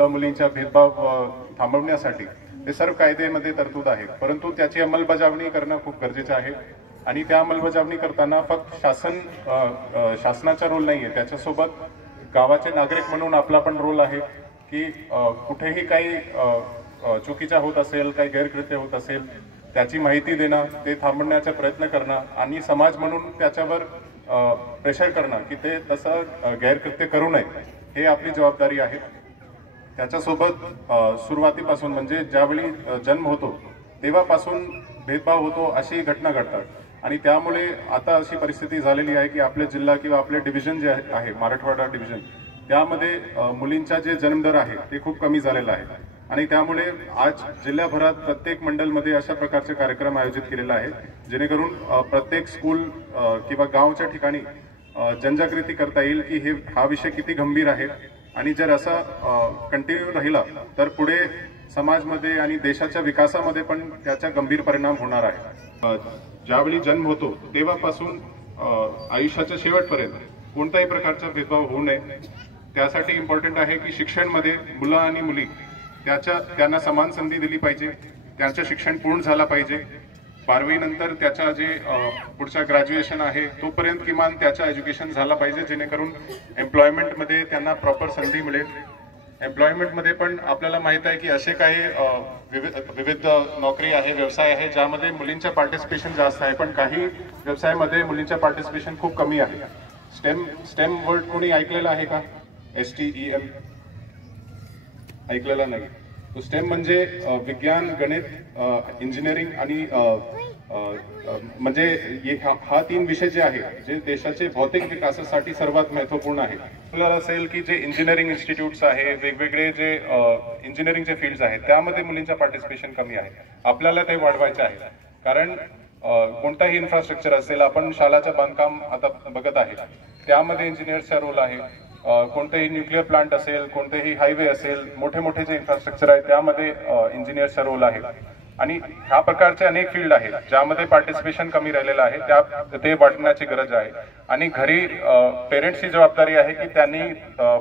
मुलींचा भेदभाव थांबवण्यासाठी हे सर्व कायद्यामध्ये तरतूद आहे, परंतु त्याची अंमलबजावणी करणं खूप गरजेचं आहे। आणि त्या अंमलबजावणी करताना फक्त शासनाचा रोल नाहीये, त्याच्यासोबत गावाचे नागरिक म्हणून आपला पण रोल आहे की कुठेही काही चुकीचा होत असेल, काही गैरकृत्य होत असेल त्याची माहिती देणं, ते थांबवण्याचा प्रयत्न करणं आणि समाज म्हणून त्याच्यावर प्रेशर करणं की ते तसं गैरकृत्य करू नये, हे आपली जबाबदारी आहे। त्याच्यासोबत सुरुवातीपासून म्हणजे ज्यावेळी जन्म होतो तेव्हापासून भेदभाव होतो अशी घटना घडतात आणि त्यामुळे आता अशी परिस्थिती झालेली आहे की आपले जिल्हा किंवा आपले डिव्हिजन जे आहे मराठवाडा डिव्हिजन त्यामध्ये मुलींचा जे जन्मदर आहे ते खूप कमी झालेला आहे आणि त्यामुळे आज जिल्हाभरात प्रत्येक मंडलमध्ये अशा प्रकारचे कार्यक्रम आयोजित केलेला आहे जेणेकरून प्रत्येक स्कूल किंवा गावच्या ठिकाणी जनजागृती करता येईल की हा विषय किती गंभीर आहे आणि जर असा कंटिन्यू राहिला तर पुढे समाजमध्ये आणि देशाच्या विकासामध्ये पण त्याचा गंभीर परिणाम होणार आहे। ज्यावेळी जन्म होतो तेव्हापासून आयुष्याच्या शेवटपर्यंत कोणत्याही प्रकारचा भेदभाव होऊ नये, त्यासाठी इम्पॉर्टंट आहे की शिक्षणामध्ये मुलं आणि मुली त्यांना समान संधी दिली पाहिजे, त्यांचं शिक्षण पूर्ण झालं पाहिजे। 12वी नंतर त्याचा जे पुढचा ग्रॅज्युएशन आहे तोपर्यंत किमान त्याचा एज्युकेशन झाला पाहिजे जेणेकरून एम्प्लॉयमेंटमध्ये त्यांना प्रॉपर संधी मिळेल। एम्प्लॉयमेंटमध्ये पण आपल्याला माहित आहे की असे काही विविध नोकरी आहे, व्यवसाय आहे ज्यामध्ये मुलींचं पार्टिसिपेशन जास्त आहे, पण काही व्यवसायामध्ये मुलींचं पार्टिसिपेशन खूप कमी आहे। स्टेम वर्ड कोणी ऐकलेला आहे का? STEM ऐकलेला नाही। तो स्टेम म्हणजे विज्ञान, गणित, इंजिनिअरिंग आणि म्हणजे हा 3 विषय जे आहे जे देशाचे भौतिक विकासासाठी सर्वात महत्त्वपूर्ण आहे। आपल्याला असेल की जे इंजिनिअरिंग इन्स्टिट्यूट्स आहे, वेगवेगळे जे इंजिनिअरिंगचे फील्ड्स आहेत त्यामध्ये मुलींचं पार्टिसिपेशन कमी आहे, आपल्याला ते वाढवायचे आहे। कारण कोणताही इन्फ्रास्ट्रक्चर असेल, आपण शाळाचं बांधकाम आता बघत आहे त्यामध्ये इंजिनियर्सचा रोल आहे, कोणतेही न्यूक्लिअर प्लांट असेल, कोणतेही हायवे असेल, मोठे मोठे जे इन्फ्रास्ट्रक्चर आहे त्यामध्ये इंजिनियर्सचा रोल आहे आणि ह्या प्रकारचे अनेक फील्ड आहेत ज्यामध्ये पार्टिसिपेशन कमी राहिलेलं आहे, ते वाढण्याची गरज आहे। आणि घरी पेरेंट्सची जबाबदारी आहे की त्यांनी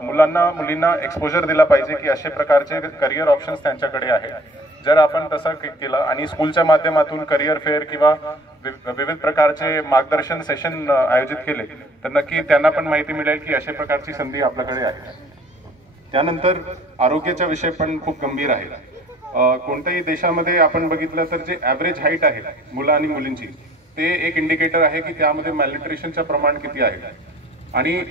मुलींना एक्सपोजर दिला पाहिजे की अशा प्रकारचे करिअर ऑप्शन्स त्यांच्याकडे आहेत। जर आपण तसं केलं आणि स्कूलच्या माध्यमातून करिअर फेअर किंवा विविध प्रकारचे मार्गदर्शन सेशन आयोजित केले तर नक्की त्यांना पण माहिती मिळेल की अशा प्रकारची संधी आपल्याकडे आहे। त्यानंतर आरोग्याचा विषय पण खूप गंभीर आहे। कोणत्याही देशामध्ये आपण बघितलं तर जे ॲव्हरेज हाईट आहे मुलं आणि मुलींची ते एक इंडिकेटर आहे की त्यामध्ये मॅलन्यूट्रिशनचं प्रमाण किती आहे आणि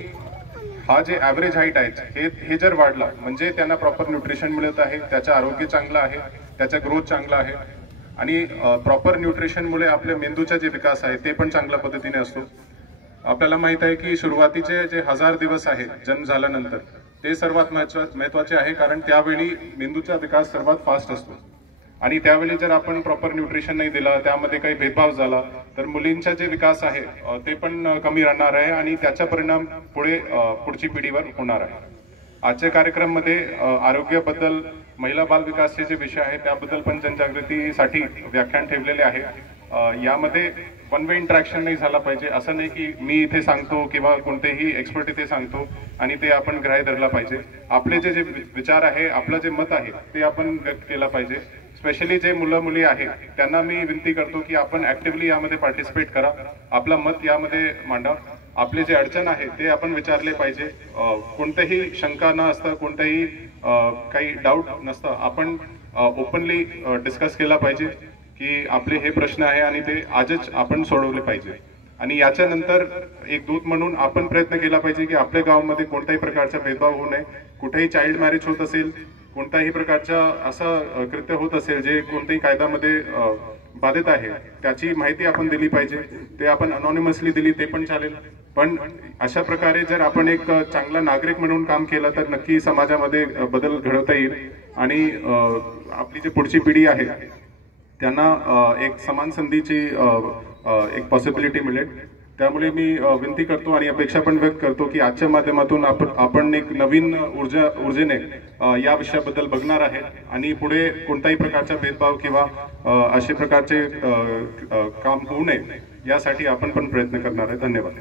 हा जे ॲव्हरेज हाईट आहे हे जर वाढला म्हणजे त्यांना प्रॉपर न्यूट्रिशन मिळत आहे, त्याचं आरोग्य चांगलं आहे, त्याचा ग्रोथ चांगला आहे आणि प्रॉपर न्यूट्रिशनमुळे आपल्या मेंदूचा जे विकास आहे ते पण चांगल्या पद्धतीने असतो। आपल्याला माहित आहे की सुरुवातीचे जे 1000 दिवस आहे जन्म झाल्यानंतर ते सर्वात महत्त्वाचे आहे, कारण त्यावेळी मेंदूचा विकास सर्वात फास्ट असतो आणि त्यावेळी जर आपण प्रॉपर न्यूट्रिशन नाही दिला, त्यामध्ये काही भेदभाव झाला तर मुलींचा जे विकास आहे ते पण कमी राहणार आहे आणि त्याचा परिणाम पुढची पिढीवर होणार आहे। आजच्या कार्यक्रममध्ये आरोग्याबद्दल, महिला बाल विकासचे जे विषय आहे त्याबद्दल पण जनजागृतीसाठी व्याख्यान ठेवलेले आहे। यामध्ये वन वे इंटरॅक्शन नाही झाला पाहिजे, असं नाही की मी इथे सांगतो किंवा कोणतेही एक्सपर्ट इथे सांगतो आणि ते आपण ग्राह्य धरला पाहिजे। आपले जे विचार आहे, आपलं जे मत आहे ते आपण व्यक्त केला पाहिजे। स्पेशली जे मुलं मुली आहेत त्यांना मी विनंती करतो की आपण ऍक्टिव्हली यामध्ये पार्टिसिपेट करा, आपलं मत यामध्ये मांडा, आपले जे अडचण आहे ते आपण विचारले पाहिजे, कोणतेही शंका न असता, कोणतेही काही डाऊट नसता आपण ओपनली डिस्कस केला पाहिजे की आपले हे प्रश्न आहे आणि ते आजच आपण सोडवले पाहिजे। आणि याच्यानंतर एक दूत म्हणून आपण प्रयत्न केला पाहिजे की आपल्या गावामध्ये कोणत्याही प्रकारचा भेदभाव होऊ नये, कुठेही चाइल्ड मॅरेज होत असेल, कोणत्याही प्रकारचा असं कृत्य होत असेल जे कोणत्याही कायद्यामध्ये बाधित आहे त्याची माहिती आपण दिली पाहिजे। ते आपण अनॉनिमसली दिली ते पण चालेल, पण अशा प्रकारे जर आपण एक चांगला नागरिक म्हणून काम केलं तर नक्की समाजामध्ये बदल घडवता येईल आणि आपली जी पुढची पिढी आहे त्यांना एक समान संधीची एक पॉसिबिलिटी मिळेल। त्यामुळे मी विनंती करतो आणि अपेक्षा पण व्यक्त करतो की आजच्या माध्यमातून आपण एक नवीन ऊर्जेने या विषयाबद्दल बघणार आहे आणि पुढे कोणत्याही प्रकारचा भेदभाव किंवा अशा प्रकारचे काम होऊ नये यासाठी आपण पण प्रयत्न करणार आहे। धन्यवाद।